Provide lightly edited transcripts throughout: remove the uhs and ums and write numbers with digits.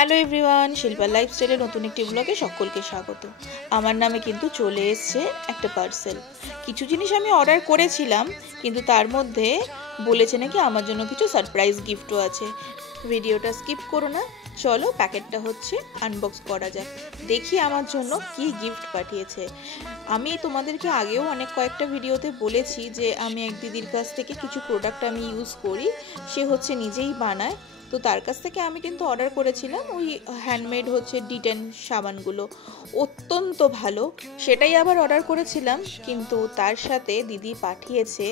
Hello everyone, Shilpa লাইফস্টাইলের নতুন একটি ব্লগে সকলকে স্বাগত। আমার নামে কিন্তু চলে এসছে একটা পার্সেল। কিছু জিনিস আমি অর্ডার করেছিলাম, কিন্তু তার মধ্যে বলেছে নাকি আমার জন্য কিছু সারপ্রাইজ গিফটও আছে। ভিডিওটা স্কিপ করো না, চলো প্যাকেটটা হচ্ছে আনবক্স করা যাক। দেখি আমার জন্য কি গিফট পাঠিয়েছে। আমি তোমাদেরকে আগেও কয়েকটা ভিডিওতে বলেছি যে আমি এক দিদির কাছ থেকে কিছু প্রোডাক্ট আমি ইউজ করি, সে হচ্ছে নিজেই বানায়। তো তার কাছ থেকে আমি কিন্তু অর্ডার করেছিলাম ওই হ্যান্ডমেড হচ্ছে ডিটেন সাবানগুলো, অত্যন্ত ভালো। সেটাই আবার অর্ডার করেছিলাম, কিন্তু তার সাথে দিদি পাঠিয়েছে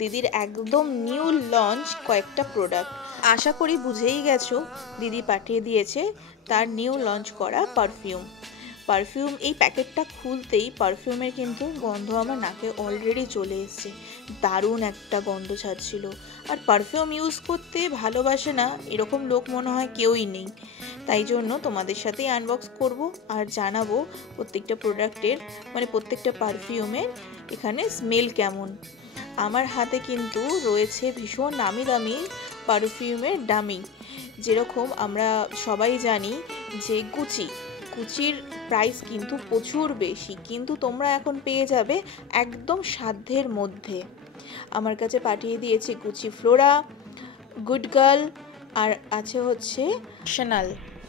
দিদির একদম নিউ লঞ্চ কয়েকটা প্রোডাক্ট। আশা করি বুঝেই গেছো, দিদি পাঠিয়ে দিয়েছে তার নিউ লঞ্চ করা পারফিউম। এই প্যাকেটটা খুলতেই পারফিউমের কিন্তু গন্ধ আমার নাকে অলরেডি চলে এসছে। দারুণ একটা গন্ধ ছাড়ছিল। আর পারফিউম ইউজ করতে ভালোবাসে না এরকম লোক মনে হয় কেউই নেই। তাই জন্য তোমাদের সাথেই আনবক্স করব আর জানাবো প্রত্যেকটা প্রোডাক্টের প্রত্যেকটা পারফিউমের এখানে স্মেল কেমন। আমার হাতে কিন্তু রয়েছে ভীষণ নামি দামি পারফিউমের ডামি। যেরকম আমরা সবাই জানি যে গুচির প্রাইস কিন্তু প্রচুর বেশি, কিন্তু তোমরা এখন পেয়ে যাবে একদম সাধ্যের মধ্যে। আমার কাছে পাঠিয়ে দিয়েছে গুচি ফ্লোরা, গুড গার্ল, আর আছে হচ্ছে শ্যানেল,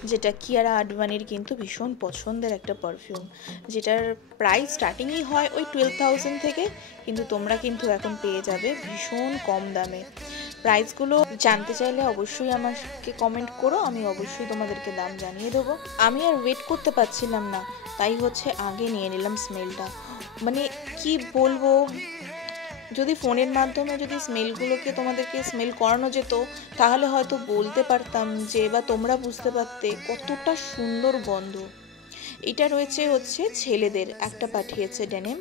যেটা কিয়ারা আডবানির কিন্তু ভীষণ পছন্দের একটা পারফিউম, যেটার প্রাইস স্টার্টিংই হয় ওই 12,000 থেকে, কিন্তু তোমরা কিন্তু এখন পেয়ে যাবে ভীষণ কম দামে। প্রাইসগুলো জানতে চাইলে অবশ্যই আমাকে কমেন্ট করো, আমি অবশ্যই তোমাদেরকে দাম জানিয়ে দেবো। আমি আর ওয়েট করতে পারছিলাম না, তাই হচ্ছে আগে নিয়ে নিলাম স্মেলটা। কি বলবো, যদি ফোনের মাধ্যমে যদি স্মেলগুলোকে তোমাদেরকে স্মেল করানো যেত তাহলে হয়তো বলতে পারতাম যে, বা তোমরা বুঝতে পারতে কতটা সুন্দর গন্ধ। এটা রয়েছে হচ্ছে ছেলেদের একটা পাঠিয়েছে ডেনিম,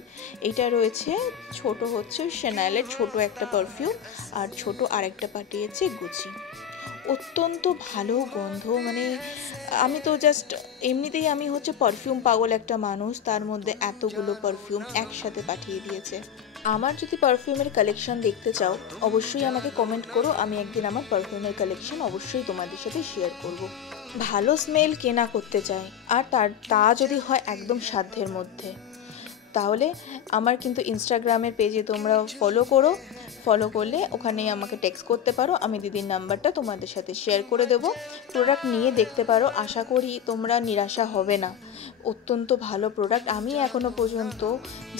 এটা রয়েছে ছোট হচ্ছে শ্যানেলের ছোট একটা পারফিউম, আর ছোট আরেকটা পাঠিয়েছে গুচি। অত্যন্ত ভালো গন্ধ, আমি তো জাস্ট এমনিতেই আমি হচ্ছে পারফিউম পাগল একটা মানুষ, তার মধ্যে এতগুলো পারফিউম একসাথে পাঠিয়ে দিয়েছে। আমার যদি পারফিউমের কালেকশন দেখতে চাও অবশ্যই আমাকে কমেন্ট করো, আমি একদিন আমার পারফিউমের কালেকশন অবশ্যই তোমাদের সাথে শেয়ার করব। ভালো স্মেল কেনা করতে চাই, আর তা যদি হয় একদম সাধ্যের মধ্যে, তাহলে আমার কিন্তু ইনস্টাগ্রামের পেজে তোমরা ফলো করলে ওখানে আমাকে টেক্সট করতে পারো, আমি দিদির নাম্বারটা তোমাদের সাথে শেয়ার করে দেবো। প্রোডাক্ট নিয়ে দেখতে পারো, আশা করি তোমরা নিরাশা হবে না। অত্যন্ত ভালো প্রোডাক্ট, আমি এখনও পর্যন্ত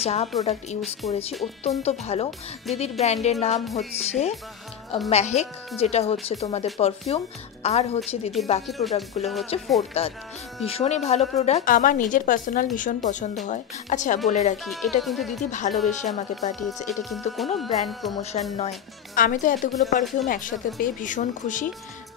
যা প্রোডাক্ট ইউজ করেছি অত্যন্ত ভালো। দিদির ব্র্যান্ডের নাম হচ্ছে মেহেক, যেটা হচ্ছে তোমাদের পারফিউম, আর হচ্ছে দিদির বাকি প্রোডাক্টগুলো হচ্ছে ফোরতাত। ভীষণই ভালো প্রোডাক্ট, আমার নিজের পার্সোনাল ভীষণ পছন্দ হয়। আচ্ছা বলে রাখি, এটা কিন্তু দিদি ভালোবেসে আমাকে পাঠিয়েছে, এটা কিন্তু কোনো ব্র্যান্ড প্রমোশন নয়। আমি তো এতগুলো পারফিউম একসাথে পেয়ে ভীষণ খুশি।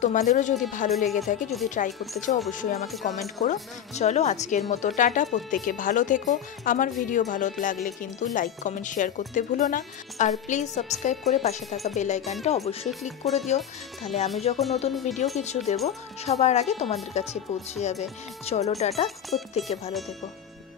তোমাদেরও যদি ভালো লেগে থাকে, যদি ট্রাই করতে চাও অবশ্যই আমাকে কমেন্ট করো। চলো আজকের মতো টাটা, প্রত্যেকে ভালো থেকো। আমার ভিডিও ভালো লাগলে কিন্তু লাইক কমেন্ট শেয়ার করতে ভুলো না, আর প্লিজ সাবস্ক্রাইব করে পাশে থাকা বেল আইকনটা অবশ্যই ক্লিক করে দিও, তাহলে আমি যখন নতুন ভিডিও কিছু দেবো সবার আগে তোমাদের কাছে পৌঁছে যাবে। চলো টাটা, প্রত্যেকে ভালো থেকো।